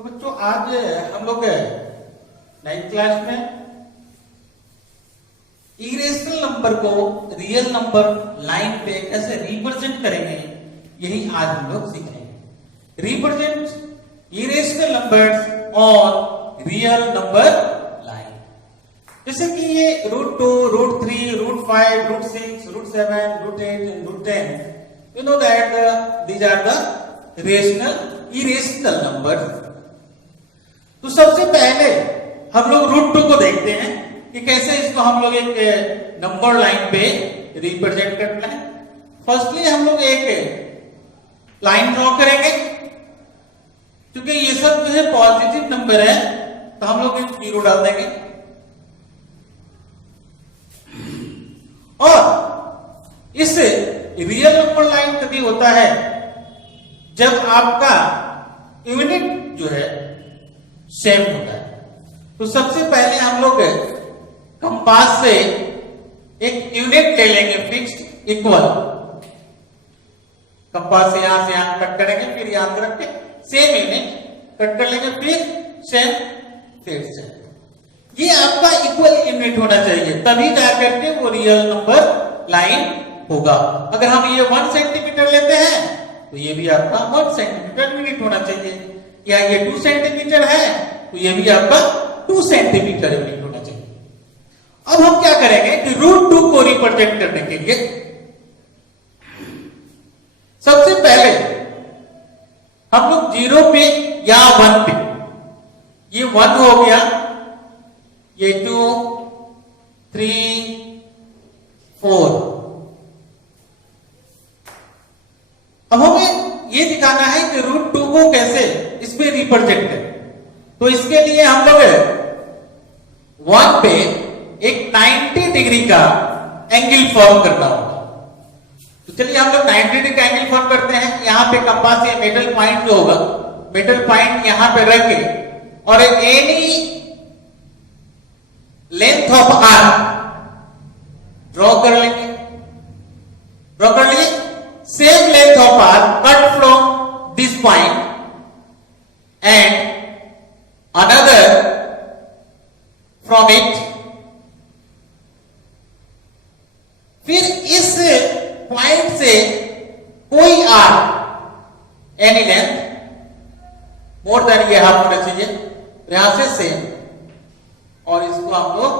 तो बच्चों आज हम लोग 9th क्लास में इरेशनल नंबर को रियल नंबर लाइन पे कैसे रिप्रेजेंट करेंगे, यही आज हम लोग सीखेंगे। Represent irrational numbers on real number line. जैसे कि ये √2, √3, √5, √6, √7, √8 and √10, you know that these are the irrational numbers। तो सबसे पहले हम लोग √2 को देखते हैं कि कैसे इसको हम लोग एक नंबर लाइन पे रिप्रेजेंट करना है। फर्स्टली हम लोग एक लाइन ड्रॉ करेंगे, क्योंकि ये सब जो है पॉजिटिव नंबर है तो हम लोग एक 0 डाल देंगे। और इस रियल नंबर लाइन तभी होता है जब आपका यूनिट जो है सेम होता है। तो सबसे पहले हम लोग कंपास से एक यूनिट ले लेंगे फिक्स्ड इक्वल। कंपास से यहां कट करेंगे, फिर यहां से रख के सेम यूनिट कट कर लेंगे, फिर सेम फिर सेम। ये आपका इक्वल यूनिट होना चाहिए, तभी जाकर के वो रियल नंबर लाइन होगा। अगर हम ये 1 सेंटीमीटर लेते हैं तो ये भी आपका 1 सेंटीमीटर यूनिट होना चाहिए, या ये 2 सेंटीमीटर है तो ये भी आपका 2 सेंटीमीटर यूनिट होना चाहिए। अब हम क्या करेंगे कि √2 को रिप्रेजेंट करने के लिए सबसे पहले हम लोग 0 पे या 1 पे, ये 1 हो गया, ये 2, 3, 4। अब हमें ये दिखाना है कि √2 को कैसे इस पे रिप्रेजेंट करें। तो इसके लिए हम लोग 1 पे एक 90 डिग्री का एंगल फॉर्म करना होगा। तो चलिए हम लोग 90 डिग्री का एंगल फॉर्म करते हैं। यहां पे कंपास से मिडल पॉइंट जो होगा, मिडल पॉइंट यहां पे रख के और any length of arc draw कर लेंगे। ड्रॉ कर लिए, same length of arc cut from this point and another from it। फिर इस पॉइंट से कोई arc any length more than ये हाफ होना चाहिए, यहां से सेम, और इसको हम लोग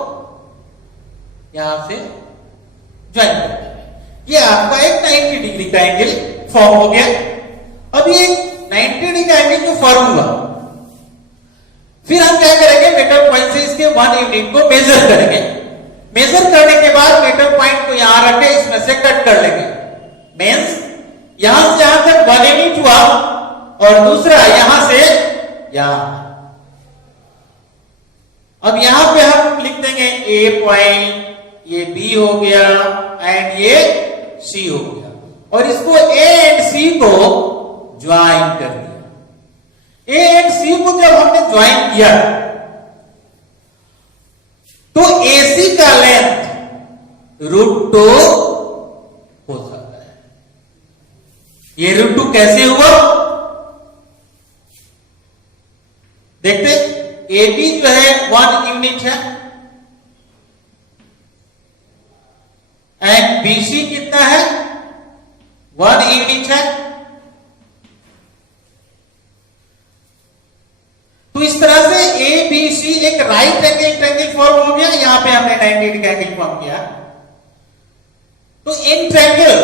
यहां से ज्वाइन करेंगे। ये आपका एक 90 डिग्री का एंगल फॉर्म हो गया। अब ये 90 डिग्री का एंगल जो फॉर्म हुआ, फिर हम क्या करेंगे, मिडल पॉइंट से इसके 1 यूनिट को मेजर करेंगे। मेजर करने के बाद मिडल पॉइंट को यहां रखे, इसमें से कट कर लेंगे। मींस यहां से यहां तक 1 यूनिट हुआ और दूसरा यहां से यहां। अब यहां पे हम लिख देंगे ए पॉइंट, ये बी हो गया एंड ये सी हो गया, और इसको ए एंड सी को ज्वाइन कर दिया। ए एंड सी को जब हमने ज्वाइन किया तो AC का लेंथ √2 हो सकता है। ये √2 कैसे हुआ देखते। AB जो है 1 यूनिट है एंड BC कितना है, 1 यूनिट है। तो इस तरह से ABC एक राइट एंगल ट्रायंगल फॉर्म हो गया। यहां पे हमने 90 डिग्री का एंगल फॉर्म किया। तो in triangle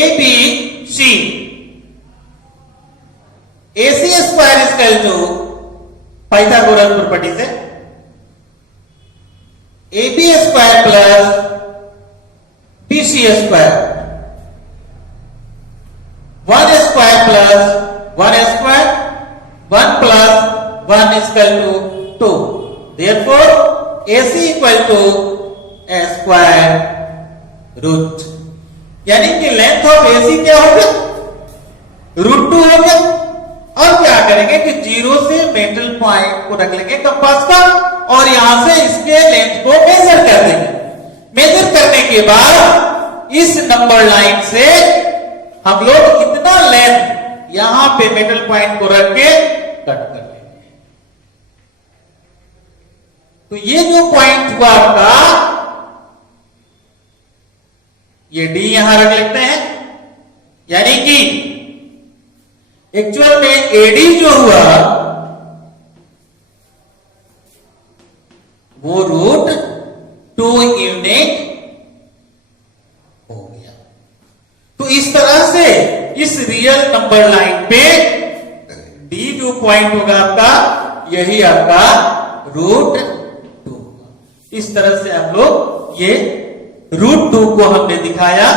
ABC, AC square is equal to Pythagoras property से AB square plus BC square, 1 square plus 1 square, 1 plus 1 is equal to 2। Therefore, AC equal to a square root। यानी कि length of AC क्या हो गया, √2 हो गया। और क्या करेंगे कि 0 से मिडल पॉइंट को रख लेंगे कंपास का, और यहां से इसके लेंथ को मेजर कर देंगे। मेजर करने के बाद इस नंबर लाइन से हम लोग इतना लेंथ यहां पे मिडल पॉइंट को रख के कट कर लेंगे। तो ये जो पॉइंट हुआ आपका, ये डी यहां रख लेते हैं, यानी कि एक्चुअल में एडी जो हुआ वो रूट 2 यूनिट हो गया। तो इस तरह से इस रियल नंबर लाइन पे डी जो पॉइंट होगा आपका, यही आपका रूट 2 होगा। इस तरह से हम लोग ये रूट 2 को हमने दिखाया।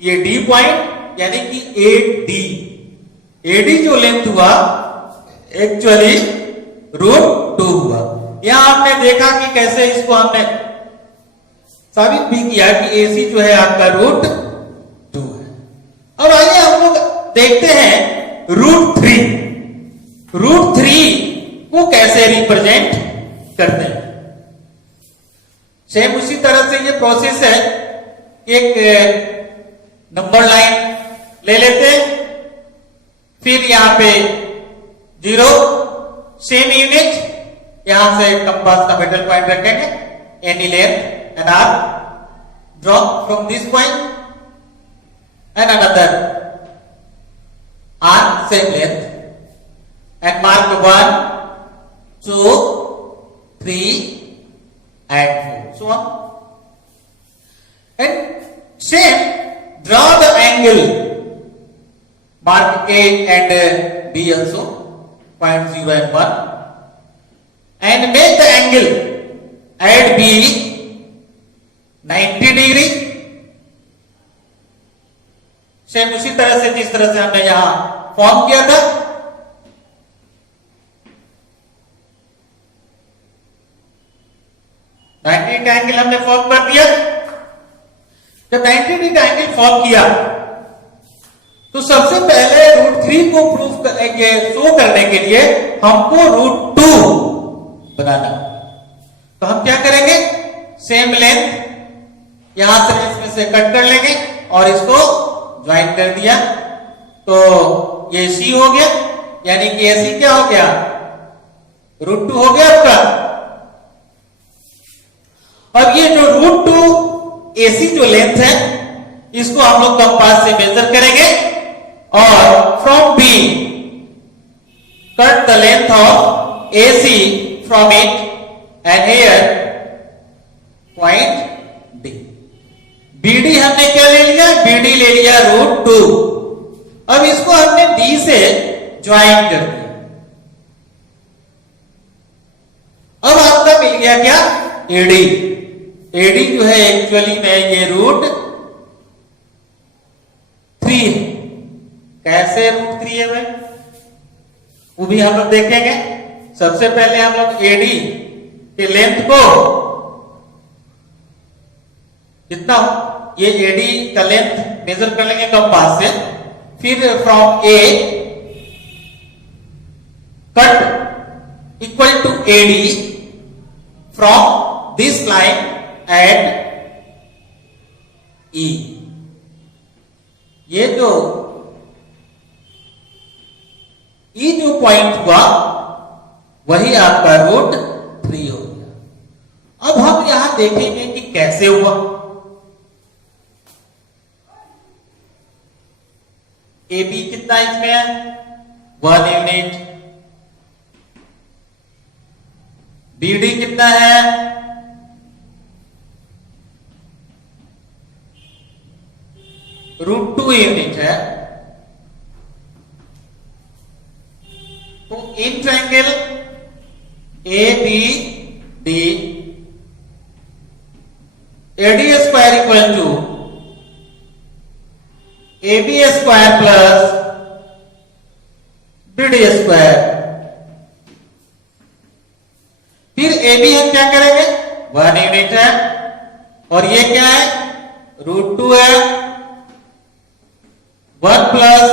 ये डी पॉइंट यानी कि एडी जो लेंथ हुआ एक्चुअली रूट 2 हुआ। यहां आपने देखा कि कैसे इसको हमने साबित भी किया कि एसी जो है आपका रूट 2 है। अब आइए हम लोग देखते हैं रूट 3 को कैसे रिप्रेजेंट करते हैं। सेम उसी तरह से ये प्रोसेस है। एक नंबर लाइन ले लेते हैं, फिर यहां पे 0 सेम यूनिट, यहां से कंपास का मिडल पॉइंट रखेंगे, any length and arc draw from this point and another arc same length and mark 1 2 3 and 4 so on, and same draw the angle, mark A and B also, point 0 and 1, and make the angle at B 90 degree। Same उसी तरह से जिस तरह से हमने यहां form किया था। का एंगल हमने फॉर्म कर दिया। जब 90 डिग्री का एंगल फॉर्म किया तो सबसे पहले रूट 3 को प्रूफ करेंगे, शो करने के लिए हमको रूट 2 बनाना। तो हम क्या करेंगे, सेम लेंथ यहां से इसमें से कट कर लेंगे और इसको ज्वाइन कर दिया, तो ये सी हो गया, यानी कि एसी क्या हो गया, रूट 2 हो गया आपका। अब ये जो रूट 2 एसी जो लेंथ है इसको हम लोग कंपास से मेजर करेंगे और from B cut the length of AC from it and here point D. BD हमने क्या ले लिया, बीडी ले लिया रूट 2। अब इसको हमने डी से ज्वाइन कर दिया। अब आपका मिल गया क्या, एडी। एडी जो है एक्चुअली में ये रूट 3 है। कैसे रूट 3 है भाई, वो भी हम लोग देखेंगे। सबसे पहले हम लोग एडी के लेंथ को कितना, ये एडी का लेंथ मेजर कर लेंगे कंपास से, फिर from A cut equal to AD from this line at E. ये जो ई जो पॉइंट हुआ वही आपका रूट 3 हो गया। अब हम यहां देखेंगे कि कैसे हुआ। ए बी कितना इसमें है, 1 यूनिट। बी डी कितना है, रूट 2 यूनिट है। तो in triangle A B D, AD square equal to A B square plus B D square. फिर ए बी हम क्या करेंगे, 1 यूनिट है और ये क्या है, रूट 2 है। 1 plus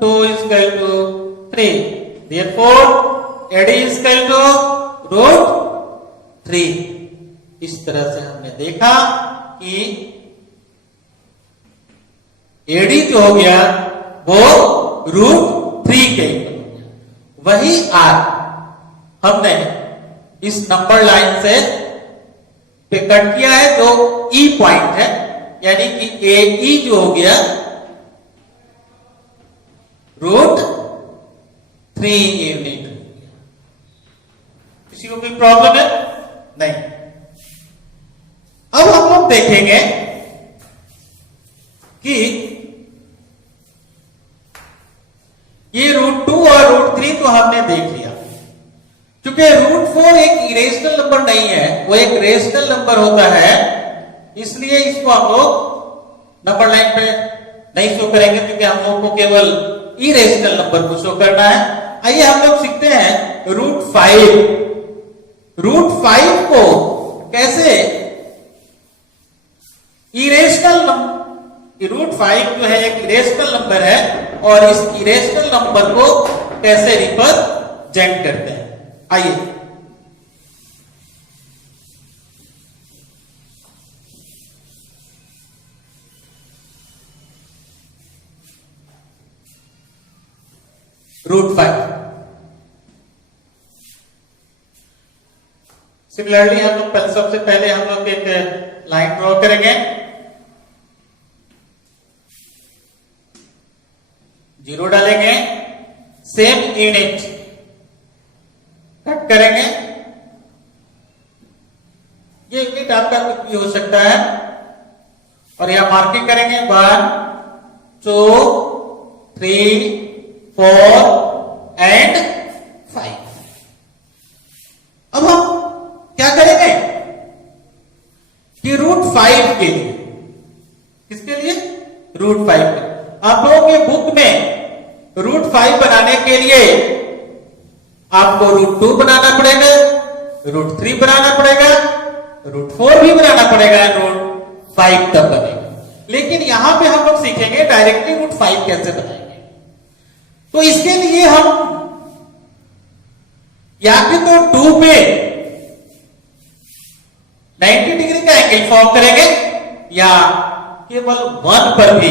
2 equal to 3, therefore AD is equal to root 3। इस तरह से हमने देखा कि AD जो हो गया वो √3 के इक्वल हो गया। वही r हमने इस नंबर लाइन से पे कट किया है जो E पॉइंट है, यानी कि AE जो हो गया √3 यूनिट हो गया। किसी को कोई प्रॉब्लम है? नहीं। अब हम लोग देखेंगे कि ये √2 और √3 तो हमने देख लिया। क्योंकि √4 एक इरेशनल नंबर नहीं है, वो एक रेशनल नंबर होता है, इसलिए इसको हम लोग नंबर लाइन पे नहीं शो करेंगे, क्योंकि हम लोग को केवल इरेशनल नंबर को शो करना है। आइए हम लोग सीखते हैं √5। √5 को कैसे इरेशनल नंबर, √5 जो है एक इरेशनल नंबर है, और इस इरेशनल नंबर को कैसे रिप्रेजेंट करते हैं। आइए √5 सिमिलरली हम लोग सबसे पहले हम लोग एक लाइन ड्रॉ करेंगे, 0 डालेंगे, सेम यूनिट कट करेंगे। ये यूनिट आपका कुछ भी हो सकता है, और यहां मार्किंग करेंगे 1 2 3 4 एंड 5। अब हम क्या करेंगे कि √5 के लिए, किसके लिए? √5 के। आप लोगों के बुक में √5 बनाने के लिए आपको √2 बनाना पड़ेगा, √3 बनाना पड़ेगा, √4 भी बनाना पड़ेगा, √5 तक बनेगा। लेकिन यहां पे हम लोग सीखेंगे डायरेक्टली √5 कैसे बनाएंगे। तो इसके लिए हम या कि तो 2 पे 90 डिग्री का एंगल फॉर्म करेंगे, या केवल 1 पर भी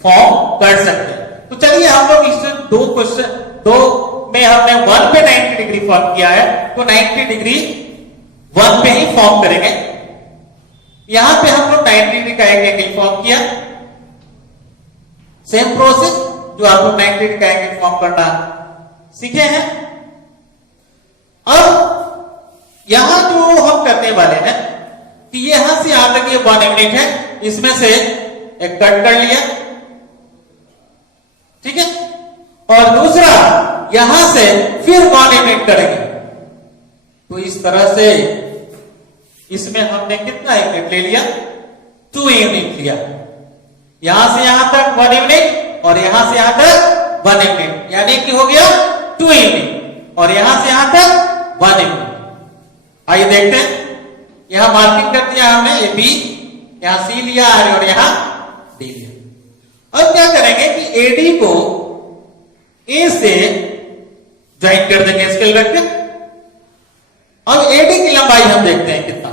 फॉर्म कर सकते हैं। तो चलिए हम लोग इस दो में हमने 1 पे 90 डिग्री फॉर्म किया है, तो 90 डिग्री 1 पे ही फॉर्म करेंगे। यहां पे हम लोग 90 डिग्री का एक एंगल फॉर्म किया, सेम प्रोसेस जो आप लोग 90 डिग्री का एंगल फॉर्म करना सीखे हैं। अब यहां जो हम करने वाले हैं कि यहां से यहां तक ये 1 यूनिट है, इसमें से एक कट कर लिया, ठीक है, और दूसरा यहां से फिर 1 यूनिट करेंगे। तो इस तरह से इसमें हमने कितना यूनिट ले लिया? 2 यूनिट लिया। यहां से यहां तक 1 यूनिट, और यहां से यहां तक 1 यूनिट, यानी कि हो गया 2 यूनिट, और यहां से यहां तक 1 यूनिट। आइए देखते हैं, यहां मार्किंग कर दिया हमने AB, यहां C लिया और यहां D लिया। अब क्या करेंगे कि AD को A से ज्वाइन कर देंगे स्केल रख के। अब AD की लंबाई हम देखते हैं कितना।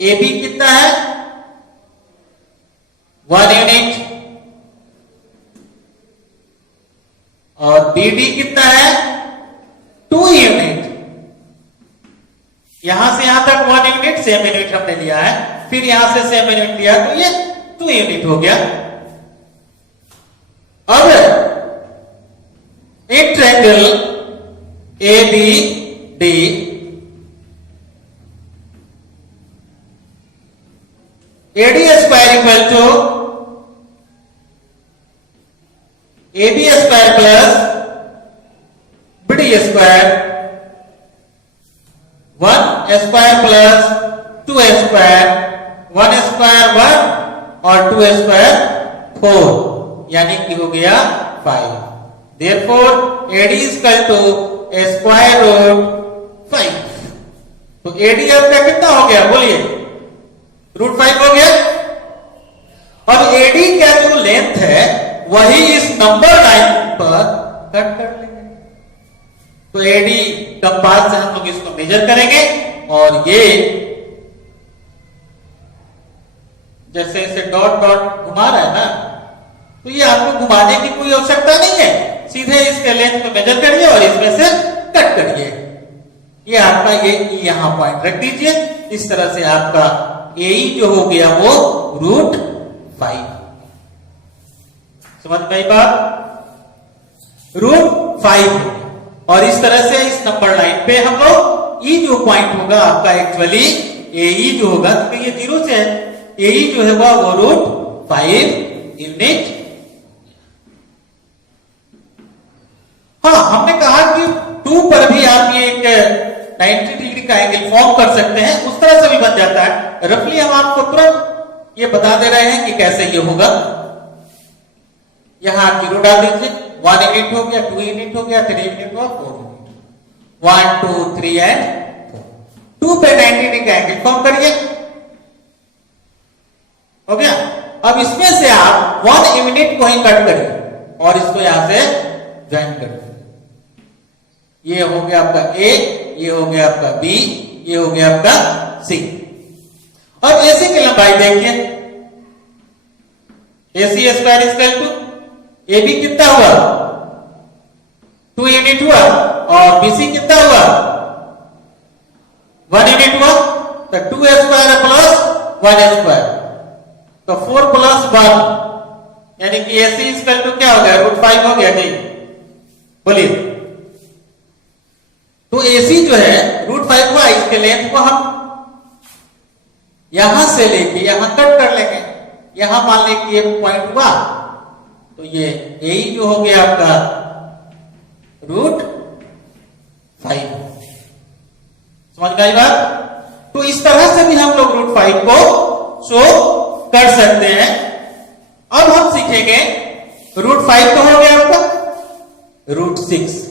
AB कितना है? 1 यूनिट, और BD कितना है? 2 यूनिट। यहां से यहां तक 1 यूनिट, सेम यूनिट हमने लिया है, फिर यहां से सेम यूनिट लिया, तो ये 2 यूनिट हो गया। अब एक triangle ABD, AD square equal to AB square plus BD square, 1 square plus 2 square, 1 square 1 और 2 स्क्वायर 4, यानी कि हो गया 5। Therefore AD is equal to square root 5। तो AD आपका कितना हो गया? बोलिए, √5 हो गया। और AD का जो लेंथ है वही इस नंबर लाइन पर कट कर लेंगे। तो AD कंपास से हम लोग इसको मेजर करेंगे, और ये जैसे इसे डॉट डॉट घुमा रहा है ना, तो ये आपको घुमाने की कोई आवश्यकता नहीं है, सीधे इसके लेंथ को मेजर करिए और इसमें से कट करिए। ये आपका ये यहां पॉइंट रख दीजिए। इस तरह से आपका AE जो हो गया वो √5। समझ में आई बात? √5 और इस तरह से इस नंबर लाइन पे हम लोग E जो पॉइंट होगा आपका एक्चुअली AE जो होगा, क्योंकि ये 0 से है, AE जो है वो √5 यूनिट। हाँ, हमने कहा कि 2 पर भी आप ये एक 90 डिग्री का एंगल फॉर्म कर सकते हैं, उस तरह से भी बन जाता है। रफली हम आपको तुरंत ये बता दे रहे हैं कि कैसे ये होगा। यहां आप 0 डाल दीजिए, 1 यूनिट हो गया, 2 यूनिट हो गया, 3 यूनिट हुआ, 4 यूनिट, 1 2 3 एंड 4। 2 पे 90 डिग्री का एंगल फॉर्म करिए, हो गया। अब इसमें से आप 1 यूनिट को ही कट करिए और इसको यहां से ज्वाइन कर दीजिए। ये हो गया आपका A, ये हो गया आपका B, ये हो गया आपका C। और AC की लंबाई देखिए, AC square equal to AB कितना हुआ, 2 यूनिट हुआ, और BC कितना हुआ, 1 यूनिट हुआ, तो 2 स्क्वायर प्लस 1 स्क्वायर, तो 4 प्लस 1, यानी कि AC इक्वल टू क्या हो गया, √5 हो गया जी। बोलिए, तो AC जो है √5 हुआ, इसके लेंथ को हम यहां से लेके यहां कट कर लेंगे। यहां मान लें कि ये पॉइंट हुआ, तो ये AE जो हो गया आपका √5। समझ में आई बात? तो इस तरह से भी हम लोग √5 को शो कर सकते हैं। अब हम सीखेंगे √5 तो हो गया आपका √6।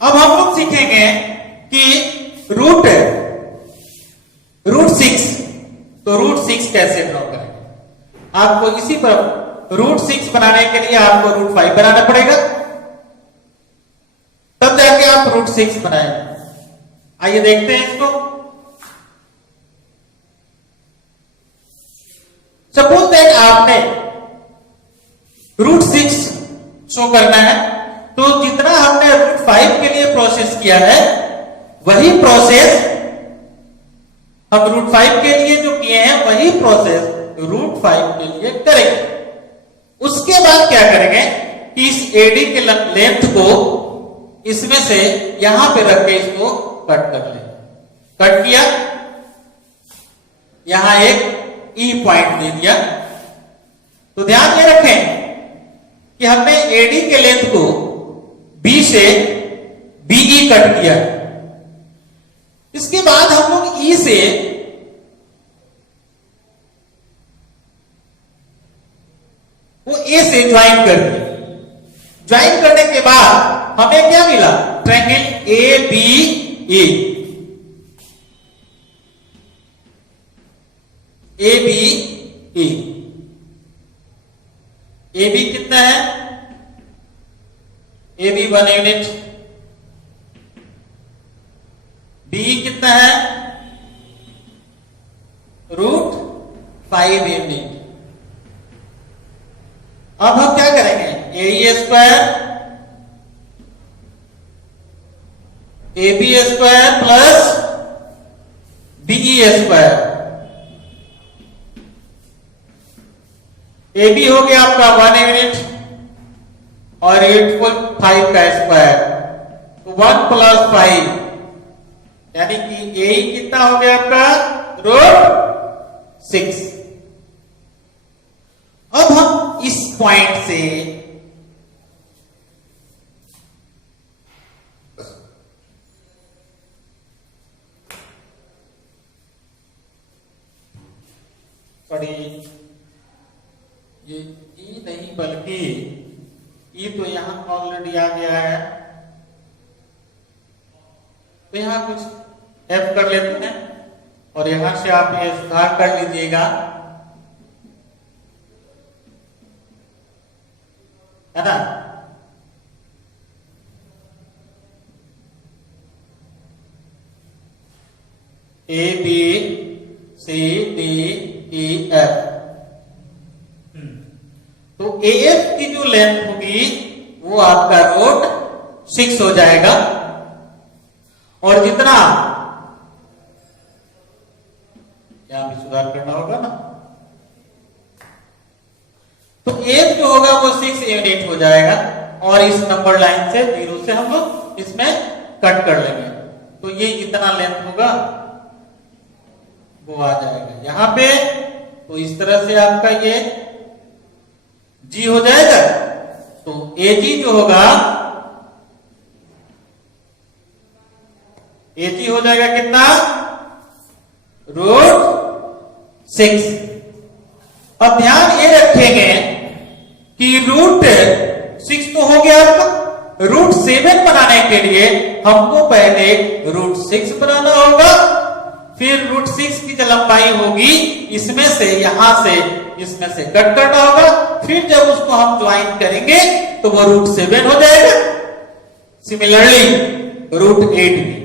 अब हम लोग सीखेंगे कि √6, तो √6 कैसे ड्रॉ करेंगे। आपको इसी पर √6 बनाने के लिए आपको √5 बनाना पड़ेगा, तब जाके आप √6 बनाएंगे। आइए देखते हैं इसको। सपोज दैट आपने √6 शो करना है, तो जितना हमने √5 के लिए प्रोसेस किया है वही प्रोसेस हम √5 के लिए जो किए हैं वही प्रोसेस √5 के लिए करेंगे। उसके बाद क्या करेंगे कि इस AD के लेंथ को इसमें से यहां पे रख के इसको कट कर ले। कट किया, यहां एक E पॉइंट दे दिया। तो ध्यान ये रखें कि हमने AD के लेंथ को B से BE कट किया। इसके बाद हम लोग E से वो A से ज्वाइन कर दिए। ज्वाइन करने के बाद हमें क्या मिला, ट्रायंगल ABE। ABE, AB कितना है, AB 1 यूनिट, BE कितना है, √5 यूनिट। अब हम क्या करेंगे, AE square AB square plus BE square. AB हो गया आपका 1 यूनिट और 5 का स्क्वायर, तो 1 प्लस 5, यानी कि AE कितना हो गया आपका √6। अब हम इस पॉइंट से सॉरी, ये E नहीं बल्कि यहां ऑलरेडी आ गया है, तो यहां कुछ एफ कर लेते हैं और यहां से आप ये सुधार कर लीजिएगा, है ना। A B C D E F, तो ए एफ की जो लेंथ होगी वो आपका रूट 6 हो जाएगा, और जितना यहां भी सुधार करना होगा ना, तो एफ जो होगा वो 6 यूनिट हो जाएगा, और इस नंबर लाइन से 0 से हम लोग इसमें कट कर लेंगे, तो ये जितना लेंथ होगा वो आ जाएगा यहां पे। तो इस तरह से आपका ये जी हो जाएगा, तो ए जी जो होगा, ए जी हो जाएगा कितना, √6। अब ध्यान ये रखेंगे कि √6 तो हो गया आपका, √7 बनाने के लिए हमको पहले √6 बनाना होगा, फिर √6 की जो लंबाई होगी इसमें से, यहां से, इसमें से कट करना होगा, फिर जब उसको हम ज्वाइन करेंगे तो वो √7 हो जाएगा। सिमिलरली √8 भी,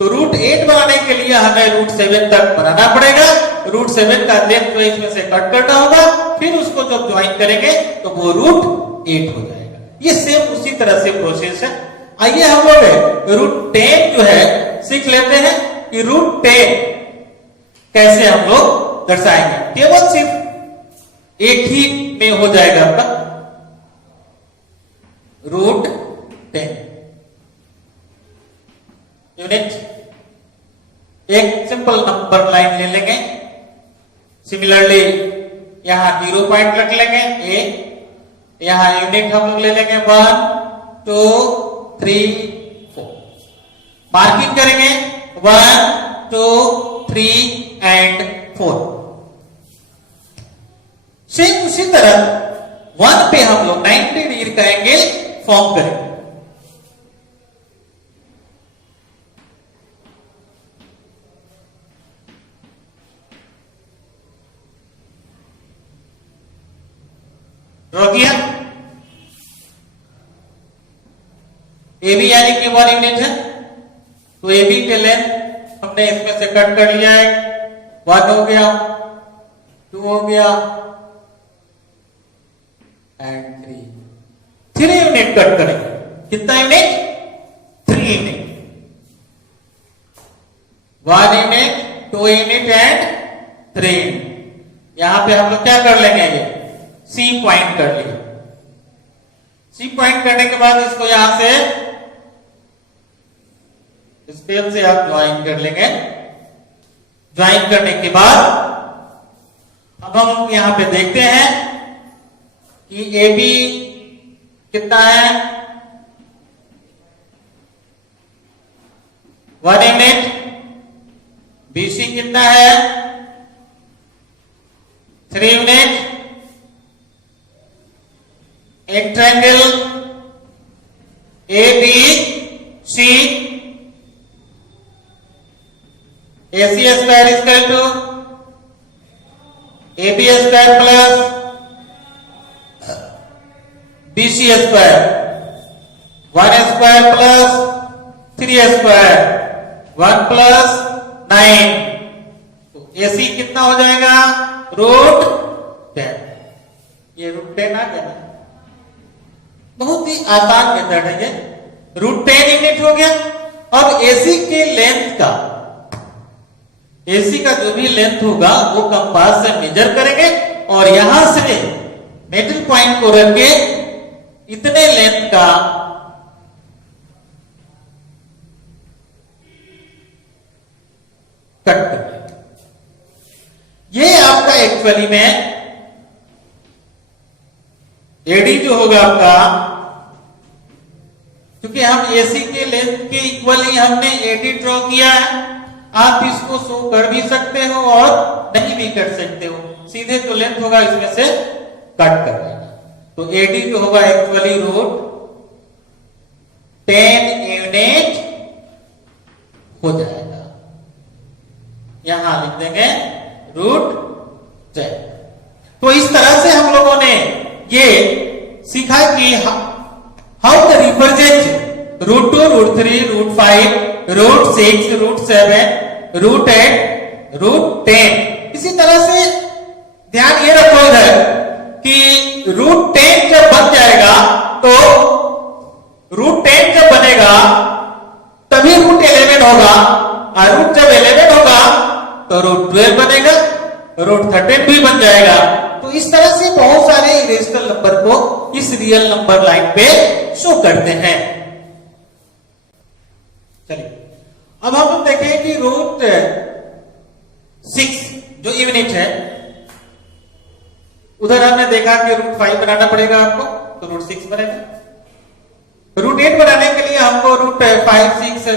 तो √8 बनाने के लिए हमें √7 तक बनाना पड़ेगा, √7 का लेंथ इसमें से कट करना होगा, फिर उसको जब ज्वाइन करेंगे तो वो √8 हो जाएगा। ये सेम उसी तरह से प्रोसेस है। आइए हम लोग √10 जो है सीख लेते हैं कि √10 कैसे हम लोग दर्शाएंगे। केवल सिर्फ एक ही में हो जाएगा आपका √10 यूनिट। एक सिंपल नंबर लाइन ले लेंगे, सिमिलरली यहां 0 पॉइंट रख लेंगे ए, यहां यूनिट हम लोग ले लेंगे 1 2 3 4, मार्किंग करेंगे 1 2 3 एंड 4। सेम उसी तरह 1 पे हम लोग 90 डिग्री का एंगल फॉर्म करेंगे। ड्रॉ किया, ए बी यानी कि 1 यूनिट है, तो ए बी के लेंथ हमने इसमें से कट कर लिया है, 1 हो गया, 2 हो गया एंड 3 यूनिट कट करेंगे। कितना unit, 3 unit, 1 unit 2 unit and 3 unit. यहां पे हम लोग क्या कर लेंगे, ये सी पॉइंट कर लिया। सी पॉइंट करने के बाद इसको यहां से स्केल से आप ज्वाइन कर लेंगे। ज्वाइन करने के बाद अब हम यहां पे देखते हैं कि ए बी कितना है, 1 यूनिट, बी सी कितना है 3 यूनिट, एक triangle A B C, AC square equal to AB square plus BC square, 1 square plus 3 square, 1 plus 9, तो AC कितना हो जाएगा √10। ये √10 आ गया, बहुत ही आसान मेथड है ये। √10 यूनिट हो गया। अब AC के लेंथ का, AC का जो भी लेंथ होगा वो कंपास से मेजर करेंगे और यहां से मिडिल पॉइंट को रख के इतने लेंथ का कट करेंगे। ये आपका एक्चुअली में एडी जो होगा आपका, क्योंकि हम AC के लेंथ के इक्वल ही हमने एडी ड्रॉ किया है, आप इसको शो कर भी सकते हो और नहीं भी कर सकते हो, सीधे जो लेंथ होगा इसमें से कट कर देना। तो AD जो होगा एक्चुअली रूट 10 यूनिट हो जाएगा। यहां लिख देंगे रूट 10। तो इस तरह से हम लोगों ने ये सीखा कि how to represent root 2, root 3, root 5, root 6, root 7, root 8, root 10। इसी तरह से ध्यान ये रखो इधर कि रूट 10 जब बन जाएगा तो रूट 10 जब बनेगा तभी रूट 11 होगा, और रूट जब 11 होगा तो रूट 12 बनेगा, रूट 13 भी बन जाएगा। तो इस तरह से बहुत सारे इरेशनल नंबर को इस रियल नंबर लाइन पे शो करते हैं। चलिए अब हम लोग देखें कि रूट 6 जो यूनिट है, उधर हमने देखा कि रूट 5 बनाना पड़ेगा आपको, तो रूट 6 बनेगा। रूट 8 बनाने के लिए हमको रूट 5, 6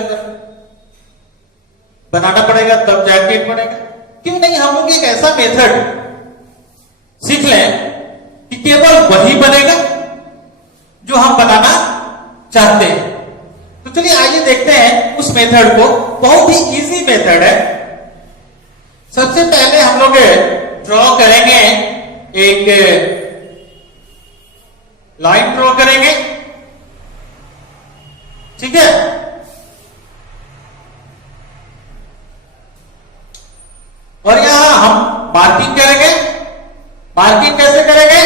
बनाना पड़ेगा, तब जाके 8 बनेगा। क्यों नहीं हम लोग एक ऐसा मेथड सीख लें कि केवल वही बनेगा जो हम बनाना चाहते हैं। तो चलिए आइए देखते हैं उस मेथड को। बहुत ही इजी मेथड है। सबसे पहले हम लोग ड्रॉ करेंगे, एक लाइन ड्रॉ करेंगे, ठीक है। और यहां हम मार्किंग करेंगे। मार्किंग कैसे करेंगे?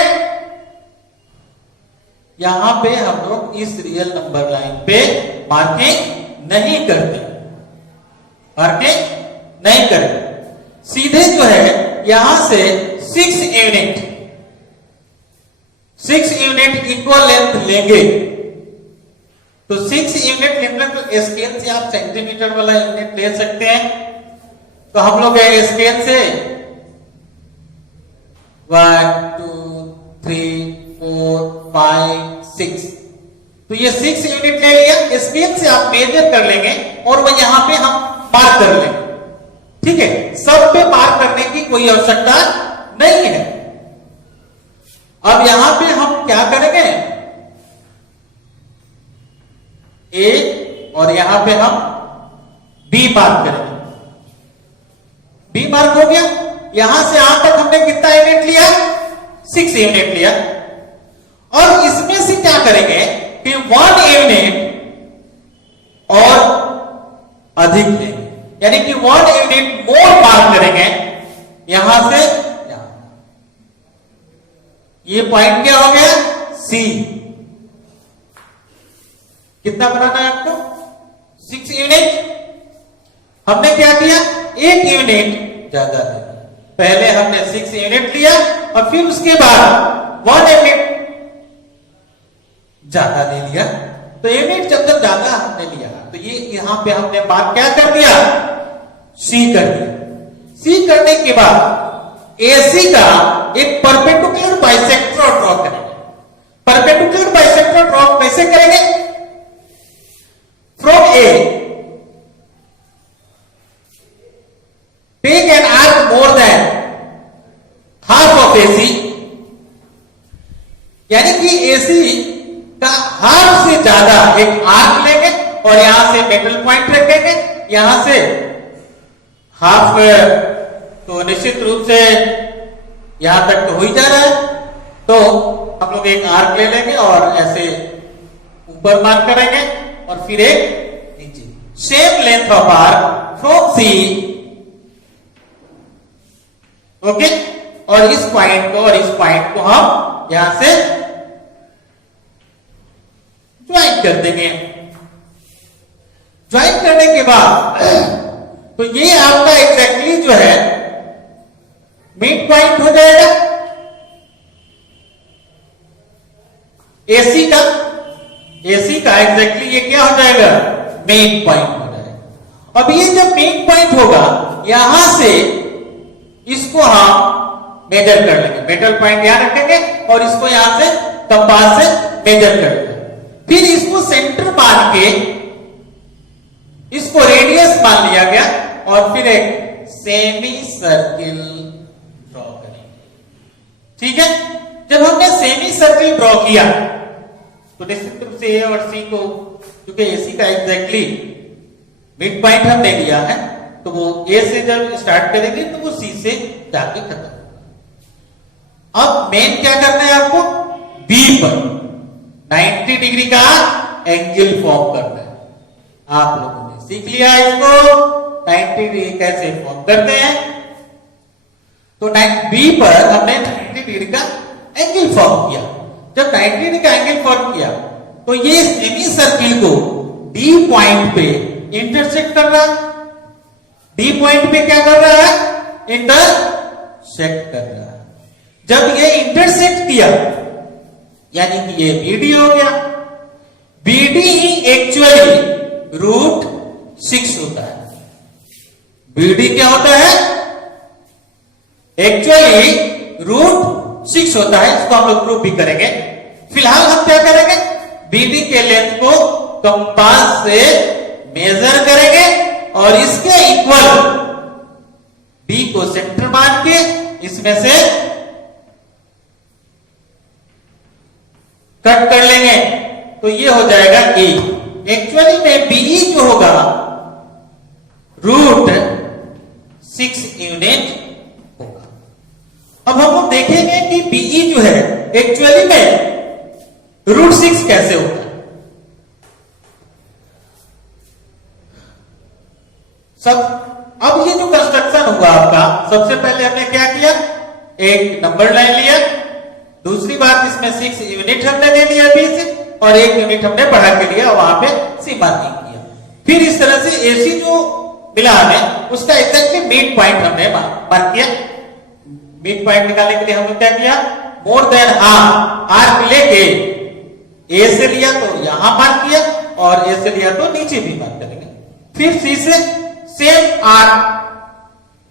यहां पे हम लोग इस रियल नंबर लाइन पे मार्किंग नहीं करते, मार्किंग नहीं करते, सीधे जो है यहां से 6 यूनिट इक्वल लेंथ लेंगे। तो 6 यूनिट लेंगे तो स्केल से आप सेंटीमीटर वाला यूनिट ले सकते हैं। तो हम लोग स्केल से 1, 2, 3, 4, 5, 6, तो ये 6 यूनिट ले लिया। स्केल से आप मेजर कर लेंगे और वो यहां पे हम मार्क कर लेंगे, ठीक है। सब पे मार्क करने की कोई आवश्यकता नहीं है। अब यहां पे हम क्या करेंगे, ए और यहां पे हम बी मार्क करेंगे। बी मार्क हो गया। यहां से यहां तक हमने कितना यूनिट लिया? 6 यूनिट लिया। और इसमें से क्या करेंगे कि 1 यूनिट और अधिक लेंगे, यानी कि 1 यूनिट मोर मार्क करेंगे यहां से यहां। ये पॉइंट क्या हो गया? सी। कितना बनाना है आपको? 6 यूनिट। हमने क्या किया? 1 यूनिट ज्यादा है। पहले हमने 6 यूनिट लिया और फिर उसके बाद 1 यूनिट ज्यादा ले लिया। तो यूनिट जब ज्यादा हमने लिया तो ये यहां पे हमने मार्क क्या कर दिया? सी कर दिया। सी करने के बाद AC का एक परपेंडिकुलर बाइसेक्टर ड्रॉ करेंगे। परपेंडिकुलर बाइसेक्टर ड्रॉ कैसे करेंगे? From A take an arc more than half of AC, यानी कि AC का हाफ से ज्यादा एक आर्क लेंगे और यहां से मेटल पॉइंट रखेंगे। यहां से हाफ तो निश्चित रूप से यहां तक तो हो ही जा रहा है, तो हम लोग एक आर्क ले लेंगे और ऐसे ऊपर मार्क करेंगे और फिर एक नीचे। Same length of arc from C, okay. और इस पॉइंट को और इस पॉइंट को हम यहां से ज्वाइन कर देंगे। ज्वाइन करने के बाद तो ये आपका एग्जैक्टली जो है मिड पॉइंट हो जाएगा AC का। AC का एग्जैक्टली ये क्या हो जाएगा? मेन पॉइंट हो जाएगा। अब ये जब मेन पॉइंट होगा यहां से इसको हम मेजर कर लेंगे। मेटल पॉइंट यहां रखेंगे और इसको यहां से कंपास से मेजर कर लेंगे। फिर इसको सेंटर मान के इसको रेडियस मान लिया गया और फिर एक सेमी सर्किल ड्रॉ करेंगे, ठीक है। जब हमने सेमी सर्किल ड्रॉ किया तो निश्चित रूप से ए और सी को, क्योंकि एसी का एग्जैक्टली मिड पॉइंट हमने लिया है, तो वो ए से जब स्टार्ट करेंगे तो वो सी से जाके खत्म होगा। अब मेन क्या करना है आपको, बी पर 90 डिग्री का एंगल फॉर्म करना है। आप लोगों ने सीख लिया इसको 90 डिग्री कैसे फॉर्म करते हैं। तो बी पर हमने 90 डिग्री का एंगल फॉर्म किया। जब 90 डिग्री का एंगल फॉर्म किया तो ये सेमी सर्किल को डी पॉइंट पे इंटरसेक्ट कर रहा है। डी पॉइंट पे क्या कर रहा है, इंटरसेक्ट कर रहा है। जब ये इंटरसेक्ट किया यानी कि ये बीडी हो गया। बीडी ही एक्चुअली √6 होता है। बीडी क्या होता है, एक्चुअली √6 होता है। इसको हम लोग प्रूव भी करेंगे। फिलहाल हम क्या करेंगे, बीडी के लेंथ को कंपास से मेजर करेंगे और इसके इक्वल बी को सेंटर मान के इसमें से कट कर लेंगे तो ये हो जाएगा ए। एक्चुअली में बीई जो होगा √6 यूनिट होगा। अब हम लोग देखेंगे कि बीई जो है एक्चुअली में √6 कैसे होता है। अब ये जो कंस्ट्रक्शन हुआ आपका, सबसे पहले हमने क्या किया, एक नंबर लाइन लिया। दूसरी बात, इसमें 6 यूनिट हमने दे दिया बी से और 1 यूनिट हमने बढ़ा के लिया, वहां पे सी मार्किंग किया। फिर इस तरह से एसी जो मिला हमें उसका एग्जैक्टली मिड पॉइंट हमने मार्क किया। मिड पॉइंट निकालने के लिए हमने क्या किया, मोर देन हाफ आर्क लेके ए से लिया तो यहां मार्क किया और ए से लिया तो नीचे भी मार्क करेंगे। फिर सी से सेम आर्क,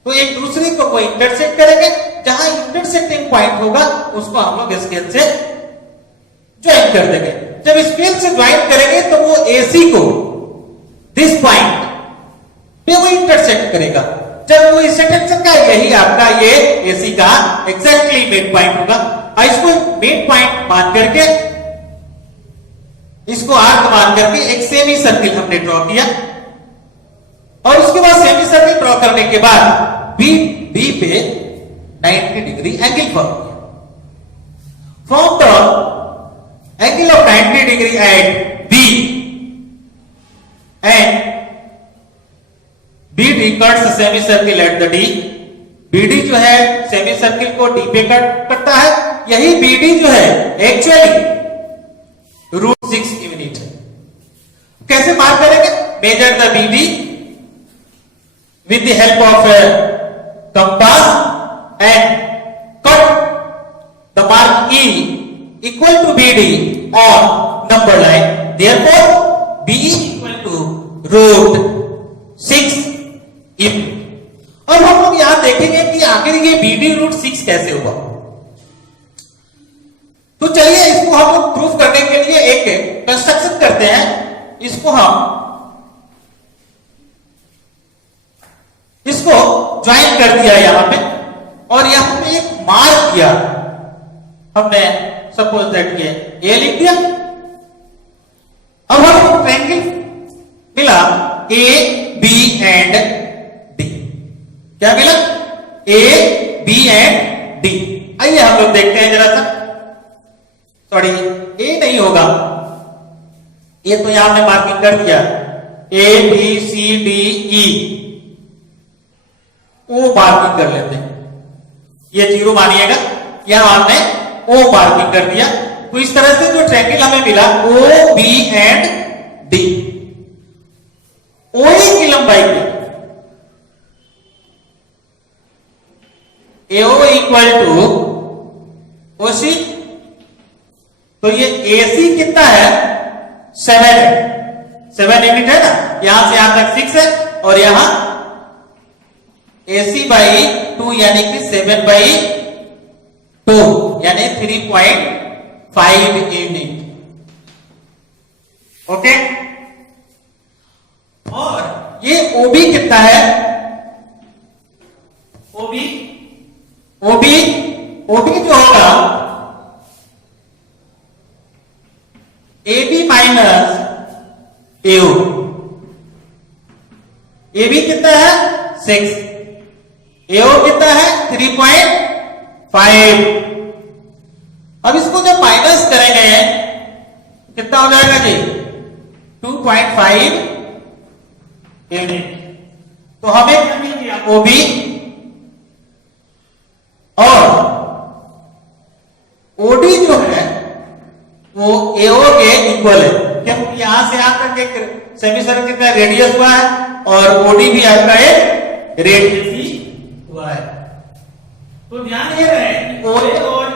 तो एक दूसरे को वो इंटरसेक्ट करेंगे। जहां इंटरसेक्टिंग पॉइंट होगा उसको हम लोग स्केल से ज्वाइन कर देंगे। जब स्केल से ज्वाइन करेंगे तो वो एसी को दिस पॉइंट पे वो इंटरसेक्ट करेगा। जब वो इंटरसेक्शन का, यही आपका ये एसी का एग्जैक्टली मिड पॉइंट होगा। इसको मिड पॉइंट मान करके, इसको आर्क मान करके एक सेमी सर्किल हमने ड्रॉ किया और उसके बाद सेमी सर्किल ड्रॉ करने के बाद बी पे 90 डिग्री एंगल फॉर्म किया। From the angle of 90 degree at B and BD cuts semi circle at the D। BD जो है सेमी सर्किल को D पे कट करता है। यही BD जो है एक्चुअली √6 यूनिट है। कैसे मार्क करेंगे, measure the BD with the help of a compass and cut the mark E equal to BD on number line. Therefore, BE equal to √6 unit. अब हम लोग यहां देखेंगे कि आखिर ये BD √6 कैसे हुआ। तो चलिए इसको हम लोग प्रूफ करने के लिए एक कंस्ट्रक्शन करते हैं। इसको ज्वाइन कर दिया यहां पे और यहां पे एक मार्क किया हमने, सपोज दैट ये ए लिख दिया। अब हमको ट्रायंगल मिला ए बी एंड डी। क्या मिला, ए बी एंड डी। आइए हम लोग देखते हैं जरा सा। सॉरी, ए नहीं होगा, ये तो यहां हमने मार्किंग कर दिया। A B C D E, O marking कर लेते हैं। ये 0 मानिएगा, यहां हमने ओ मार्किंग कर दिया। तो इस तरह से जो ट्रायंगल हमें मिला ओ बी एंड डी, ओ की लंबाई की AO इक्वल टू OC। तो ये AC कितना है, 7 है। 7 यूनिट है ना, यहां से यहां तक 6 है और यहां AC बाई 2 यानी कि 7/2 यानी 3.5 यूनिट। ओके, और ये OB कितना है, OB जो होगा एओ, ए बी कितना है 6, एओ कितना है 3.5। अब इसको जब माइनस करेंगे कितना हो जाएगा जी 2.5 यूनिट। तो हमें क्या मिल गया ओबी और ओडी जो है वो एओ के इक्वल है, क्योंकि यहां से आकर के सेमी सर्कल का रेडियस हुआ है और ओडी भी आपका एक रेडियस ही हुआ है। तो ध्यान ये रहे कि ओए और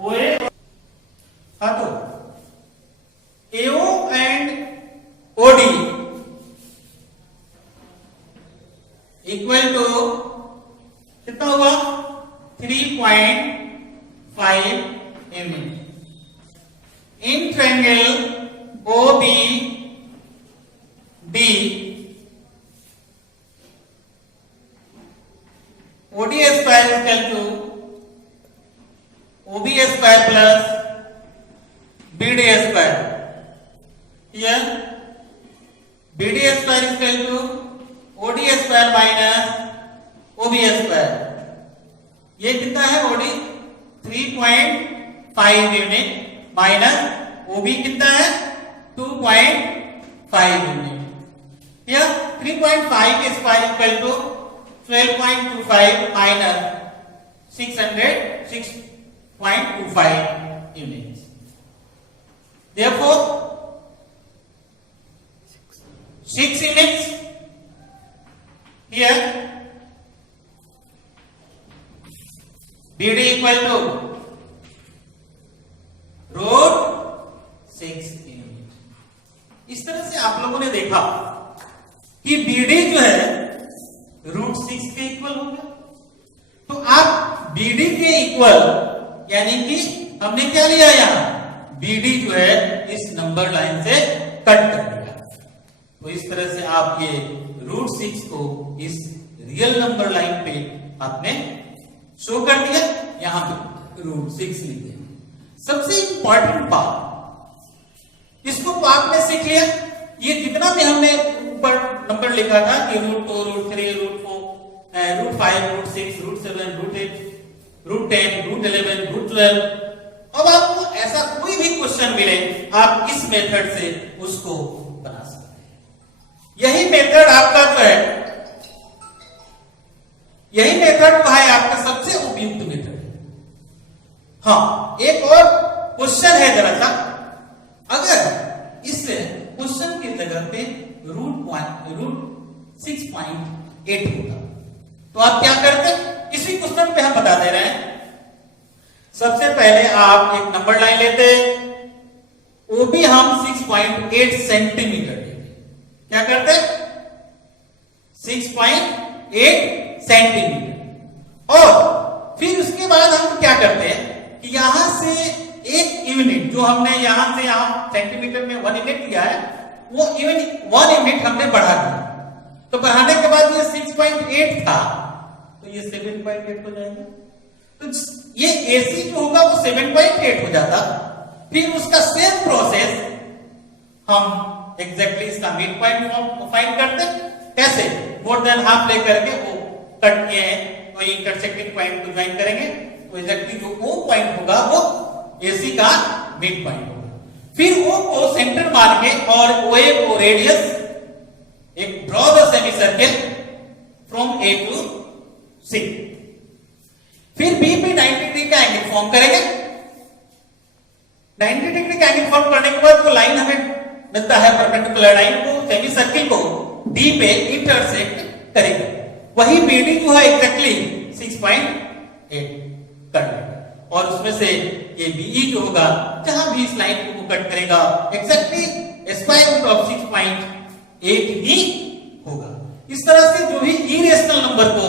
ओए, हाँ तो A O and O D equal to कितना हुआ 3.5 mm। In triangle OBD OD square equal to OB square plus BD square, here BD square equal to OD square minus OB square. ये कितना है OD 3.5 यूनिट माइनस OB कितना है 2.5 unit. यह 3.5 के square equal to 12.25 minus 606.25 unit. Therefore 6 units here, BD equal to √6 unit. इस तरह से आप लोगों ने देखा कि BD जो है √6 के इक्वल हो गया। तो आप BD के इक्वल यानी कि हमने क्या लिया यहां BD जो है इस नंबर लाइन से कट कर दिया। तो इस तरह से आप ये √6 को इस रियल नंबर लाइन पे आपने शो कर दिया, यहां पे √6 लिख दिया। सबसे इंपॉर्टेंट बात, इसको तो आपने सीख लिया, ये जितना भी हमने ऊपर नंबर लिखा था कि √2, √3, √4, √5, √6, √7, √8, √10, √11, √12, अब आपको ऐसा कोई भी क्वेश्चन मिले आप इस मेथड से उसको बना सकते हैं। यही मेथड आपका जो है, यही मेथड जो है आपका सबसे उपयुक्त मेथड है। हाँ, एक और क्वेश्चन है जरा सा, अगर इस क्वेश्चन की जगह पे √6.8 होता तो आप क्या करते? इसी क्वेश्चन पे हम बता दे रहे हैं। सबसे पहले आप एक नंबर लाइन लेते, ओबी हम 6.8 सेंटीमीटर लेते। क्या करते? 6.8 सेंटीमीटर। और फिर उसके बाद हम क्या करते हैं कि यहां से एक यूनिट जो हमने यहां से यहां सेंटीमीटर में 1 यूनिट लिया है, वो 1 यूनिट हमने बढ़ा दिया। तो बढ़ाने के बाद ये 6.8 था तो ये 7.8 हो जाएगा। तो ये AC जो होगा वो 7.8 हो जाता। फिर उसका सेम प्रोसेस हम एग्जैक्टली इसका मिड पॉइंट फाइंड करते। कैसे? मोर देन हाफ लेकर के वो कट किए हैं तो इंटरसेक्टिंग पॉइंट को ज्वाइन करेंगे, तो एग्जैक्टली जो O पॉइंट होगा वो AC का मिड पॉइंट होगा। फिर O को सेंटर मान के और OA को रेडियस, एक draw the semi circle from A to C। फिर B पे 90 डिग्री का एंगल फॉर्म करेंगे। 90 डिग्री का एंगल फॉर्म करने के बाद वो लाइन हमें मिलता है, परपेंडिकुलर लाइन को सेमी सर्किल को D पे इंटरसेक्ट करेगा। वही BD जो है एग्जैक्टली 6.8 कर लेगा और उसमें से ये BE जो होगा जहां भी इस लाइन को कट करेगा एग्जैक्टली स्क्वायर रूट ऑफ 6.8 ही होगा। इस तरह से जो भी इरेशनल नंबर को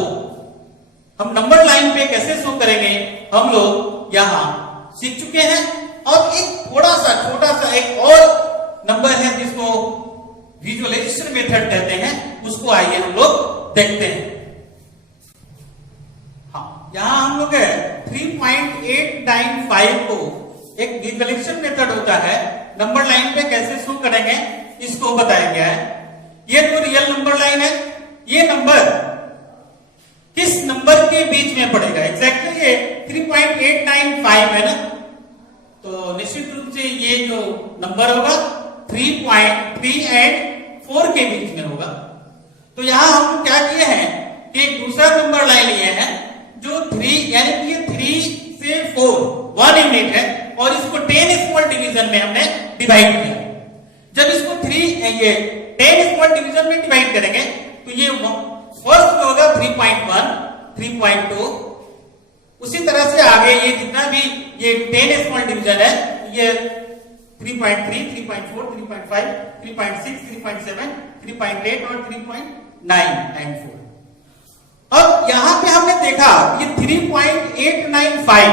हम नंबर लाइन पे कैसे शो करेंगे हम लोग यहां सीख चुके हैं। और एक थोड़ा सा छोटा सा एक और नंबर है जिसको विजुअलाइजेशन मेथड कहते हैं, उसको आइए हम लोग देखते हैं। हाँ, यहां हम लोग 3.895 को एक विजुअलाइजेशन मेथड होता है, नंबर लाइन पे कैसे शो करेंगे इसको बताया गया है। ये तो रियल नंबर लाइन है। ये नंबर किस नंबर के बीच में पड़ेगा? एग्जैक्टली ये 3.895 है ना, तो निश्चित रूप से ये जो नंबर होगा 3.3 एंड 4 के बीच में होगा। तो यहां हम क्या किए हैं कि एक दूसरा नंबर लाइन लिए हैं जो 3 यानी कि ये 3 से 4 1 यूनिट है और इसको 10 स्मॉल डिवीजन में हमने डिवाइड किया। जब इसको 10 स्मॉल डिवीजन में डिवाइड करेंगे तो ये फर्स्ट में होगा 3.1, 3.2, उसी तरह से आगे ये जितना भी ये 10 स्मॉल डिवीजन है ये 3.3, 3.4, 3.5, 3.6, 3.7, 3.8 और 3.9 एंड 4। अब यहां पे हमने देखा ये 3.895,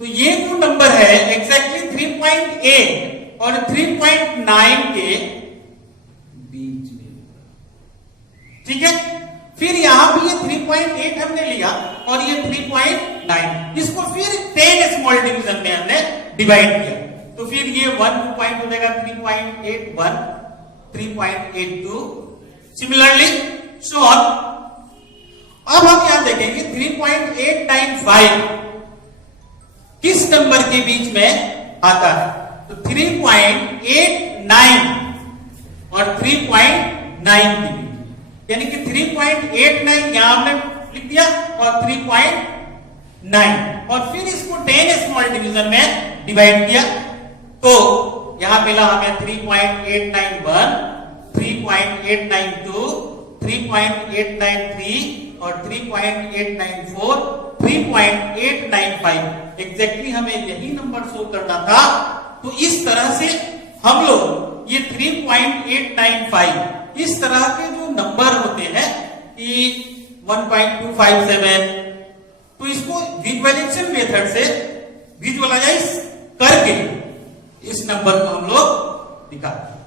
तो ये जो नंबर है एग्जैक्टली 3.8 और 3.9 के बीच में, ठीक है। फिर यहां भी ये 3.8 हमने लिया और ये 3.9, इसको फिर 10 स्मॉल डिवीजन में हमने डिवाइड किया, तो फिर ये 1 पॉइंट हो जाएगा 3.81, 3.82, सिमिलरली सो ऑन। अब हम यहां देखेंगे 3.895 किस नंबर के बीच में आता है, तो 3.89 और 3.9 के बीच, यानी कि 3.89 यहां हमने लिख दिया और 3.9 और फिर इसको 10 स्मॉल डिवीजन में डिवाइड किया, तो यहां मिला हमें 3.891, 3.892, 3.893 और 3.894, 3.895 एग्जैक्टली हमें यही नंबर शो करना था। तो इस तरह से हम लोग ये 3.895 इस तरह के जो नंबर होते हैं कि 1.257, तो इसको विजुअलाइजेशन मेथड से विजुअलाइज करके इस नंबर को हम लोग निकालते हैं।